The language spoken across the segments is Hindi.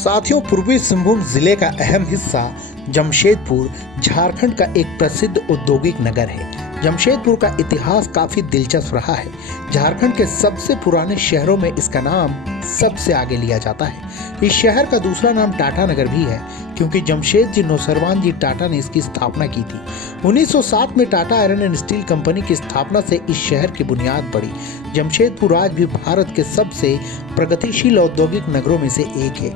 साथियों, पूर्वी सिंहभूम जिले का अहम हिस्सा जमशेदपुर झारखंड का एक प्रसिद्ध औद्योगिक नगर है। जमशेदपुर का इतिहास काफी दिलचस्प रहा है। झारखंड के सबसे पुराने शहरों में इसका नाम सबसे आगे लिया जाता है। इस शहर का दूसरा नाम टाटा नगर भी है, क्योंकि जमशेद जी नौसरवान जी टाटा ने इसकी स्थापना की थी। 1907 में Tata iron and steel company की स्थापना से इस शहर की बुनियाद पड़ी। जमशेदपुर आज भी भारत के सबसे प्रगतिशील औद्योगिक नगरों में से एक है।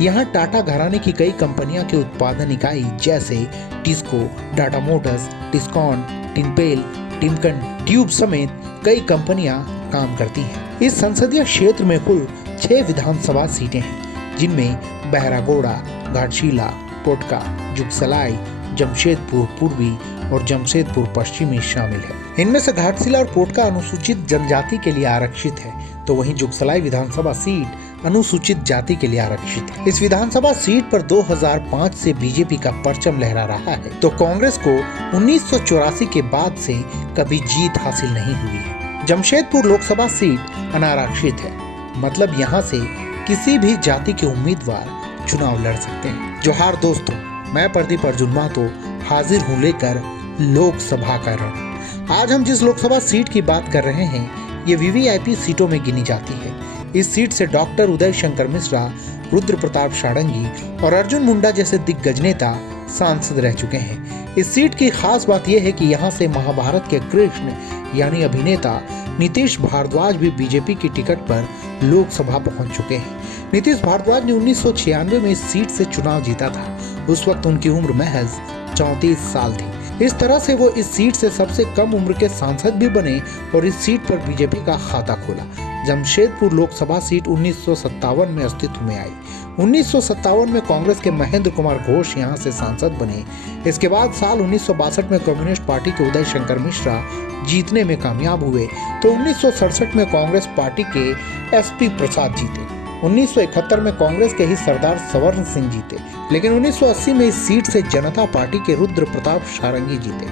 यहाँ टाटा घराने की कई कंपनियां के उत्पादन इकाई जैसे टिस्को, टाटा मोटर्स, टिस्कॉन, टिनपेल, टिमकन ट्यूब समेत कई कंपनियां काम करती हैं। इस संसदीय क्षेत्र में कुल 6 विधानसभा सीटें हैं, जिनमें बहरागोड़ा, घाटशिला, पोटका, जुगसलाई, जमशेदपुर पूर्वी और जमशेदपुर पश्चिमी शामिल है। इनमें से घाटशिला और पोटका अनुसूचित जनजाति के लिए आरक्षित है, तो वहीं जुगसलाई विधानसभा सीट अनुसूचित जाति के लिए आरक्षित है। इस विधानसभा सीट पर 2005 से बीजेपी का परचम लहरा रहा है, तो कांग्रेस को 1984 के बाद से कभी जीत हासिल नहीं हुई है। जमशेदपुर लोकसभा सीट अनारक्षित है, मतलब यहाँ से किसी भी जाति के उम्मीदवार चुनाव लड़ सकते हैं। जोहार दोस्तों, मैं प्रदीप अर्जुन महतो हाजिर हूँ लेकर लोकसभा का रण। आज हम जिस लोकसभा सीट की बात कर रहे हैं, ये वीवीआईपी सीटों में गिनी जाती है। इस सीट से डॉक्टर उदय शंकर मिश्रा, रुद्र प्रताप षडंगी और अर्जुन मुंडा जैसे दिग्गज नेता सांसद रह चुके हैं। इस सीट की खास बात यह है कि यहाँ से महाभारत के कृष्ण यानी अभिनेता नीतीश भारद्वाज भी बीजेपी की टिकट पर लोकसभा पहुंच चुके हैं। नीतीश भारद्वाज ने 1996 में इस सीट से चुनाव जीता था। उस वक्त उनकी उम्र महज 34 साल थी। इस तरह से वो इस सीट से सबसे कम उम्र के सांसद भी बने और इस सीट पर बीजेपी का खाता खोला। जमशेदपुर लोकसभा सीट 1957 में अस्तित्व में आई। 1957 में कांग्रेस के महेंद्र कुमार घोष यहां से सांसद बने। इसके बाद साल 1962 में कम्युनिस्ट पार्टी के उदय शंकर मिश्रा जीतने में कामयाब हुए, तो 1967 में कांग्रेस पार्टी के एसपी प्रसाद जीते। 1971 में कांग्रेस के ही सरदार सवर्ण सिंह जीते, लेकिन 1980 में इस सीट से जनता पार्टी के रुद्र प्रताप षडंगी जीते।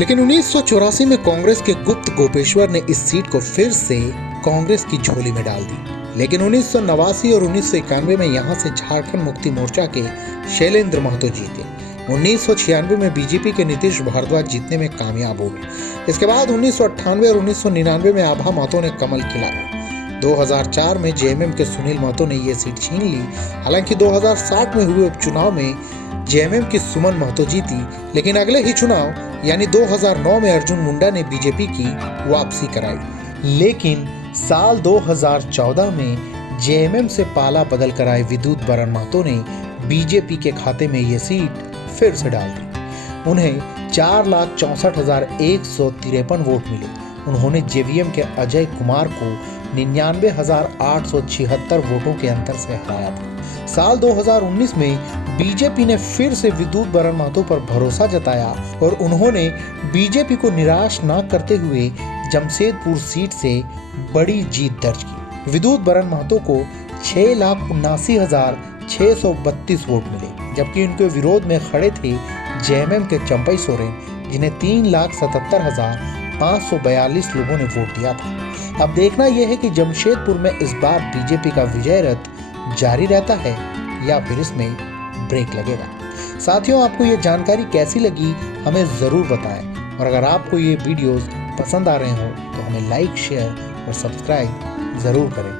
लेकिन 1984 में कांग्रेस के गुप्त गोपेश्वर ने इस सीट को फिर से कांग्रेस की झोली में डाल दी। लेकिन 1989 और 1991 में यहाँ से झारखंड मुक्ति मोर्चा के शैलेंद्र महतो जीते। 1996 में बीजेपी के नीतीश भारद्वाज जीतने में कामयाब हुए। इसके बाद 1998 और 1999 में आभा महतो ने कमल खिलाया। 2004 में जेएमएम के सुनील महतो ने ये सीट छीन ली। हालांकि 2007 में हुए उपचुनाव में जेएमएम की सुमन महतो जीती, लेकिन अगले ही चुनाव यानी 2009 में अर्जुन मुंडा ने बीजेपी की वापसी कराई। लेकिन साल 2014 में जेएमएम से पाला बदल कर आए विद्युत बरन महतो ने बीजेपी के खाते में ये सीट फिर से डाल दी। उन्हें 4,64,153 वोट मिले। उन्होंने जेवीएम के अजय कुमार को 99,876 वोटों के अंतर से हराया था। साल 2019 में बीजेपी ने फिर से विद्युत बरन महतो पर भरोसा जताया और उन्होंने बीजेपी को निराश न करते हुए जमशेदपुर सीट से बड़ी जीत दर्ज की। विद्युत बरन महतो को 6,79,632 वोट मिले, जबकि उनके विरोध में खड़े थे जेएमएम के चंपई सोरेन, जिन्हें 3,77,542 लोगों ने वोट दिया था। अब देखना यह है कि जमशेदपुर में इस बार बीजेपी का विजय रथ जारी रहता है या फिर इसमें ब्रेक लगेगा। साथियों, आपको ये जानकारी कैसी लगी हमें जरूर बताएं, और अगर आपको ये वीडियोस पसंद आ रहे हो तो हमें लाइक, शेयर और सब्सक्राइब जरूर करें।